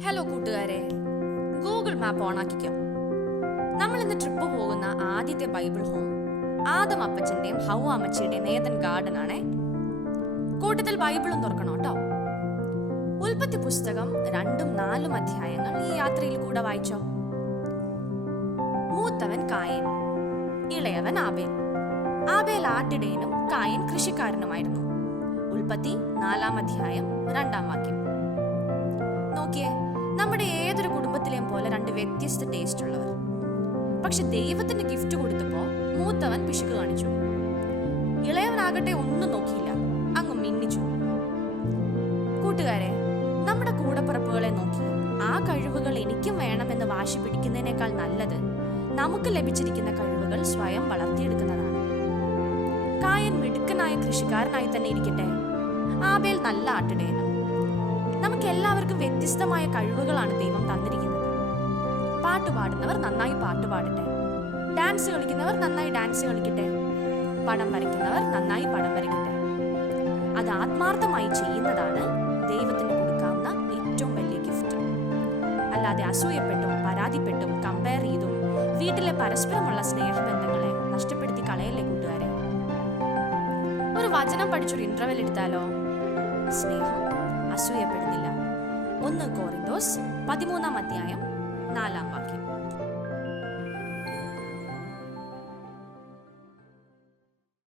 Hello കൂട്ടുകാരെ, Google map ഓണാക്കിക്കോ. നമ്മൾ ഇന്ന് ട്രിപ്പ് പോകുന്ന ആദ്യത്തെ ബൈബിൾ ഹോം ആദം അപ്പച്ചന്റെയും ഹൗവ അമ്മച്ചിയുടെയും ഏദൻ ഗാർഡൻ ആണേ. കൂട്ടത്തിൽ ബൈബിളും തുറക്കണം കേട്ടോ. ഉൽപ്പത്തി പുസ്തകം 2-4 അധ്യായങ്ങൾ ഈ യാത്രയിൽ കൂടെ വായിച്ചോ. മൂത്തവൻ കായൻ, ഇളയവൻ ആബേൽ. ആബേൽ ആട്ടിടയനും കായൻ കൃഷിക്കാരനുമായിരുന്നു. ഉൽപ്പത്തി 4 അധ്യായം 2 വാക്യം. നോക്കിയേ, നമ്മുടെ ഏതൊരു കുടുംബത്തിലെയും പോലെ രണ്ട് വ്യത്യസ്ത ടേസ്റ്റ് ഉള്ളവർ. പക്ഷെ ദൈവത്തിന് ഗിഫ്റ്റ് കൊടുത്തപ്പോ മൂത്തവൻ പിശുക്ക് കാണിച്ചു. ഇളയവനാകട്ടെ ഒന്നും നോക്കിയില്ല, അങ്ങ് മിന്നിച്ചു. കൂട്ടുകാരെ, നമ്മുടെ കൂടപ്പിറപ്പുകളെ നോക്കി ആ കഴിവുകൾ എനിക്കും വേണമെന്ന് വാശി പിടിക്കുന്നതിനേക്കാൾ നല്ലത് നമുക്ക് ലഭിച്ചിരിക്കുന്ന കഴിവുകൾ സ്വയം വളർത്തിയെടുക്കുന്നതാണ്. കായൻ മിടുക്കനായ കൃഷിക്കാരനായി തന്നെ ഇരിക്കട്ടെ, ആബേൽ നല്ല ആട്ടിടയനും. നമുക്ക് എല്ലാവർക്കും വ്യത്യസ്തമായ കഴിവുകളാണ് ദൈവം തന്നിരിക്കുന്നത്. പാട്ട് പാടുന്നവർ നന്നായി പാട്ട് പാടട്ടെ, ഡാൻസ് കളിക്കുന്നവർ നന്നായി ഡാൻസ് കളിക്കട്ടെ, പടം വരയ്ക്കുന്നവർ നന്നായി പടം വരയ്ക്കട്ടെ. അത് ആത്മാർത്ഥമായി ചെയ്യുന്നതാണ് ദൈവത്തിന് കൊടുക്കാവുന്ന ഏറ്റവും വലിയ ഗിഫ്റ്റ്. അല്ലാതെ അസൂയപ്പെട്ടും പരാതിപ്പെട്ടും കമ്പയർ ചെയ്തും വീട്ടിലെ പരസ്പരമുള്ള സ്നേഹബന്ധങ്ങളെ നഷ്ടപ്പെടുത്തി കളയല്ലേ കൂട്ടുകാരെ. ഒരു വചനം പഠിച്ചൊരു ഇന്റർവെൽ എടുത്താലോ. സ്നേഹം അസൂയപ്പെടുന്നില്ല. 1 Corinthians 13 അധ്യായം 4 വാക്യം.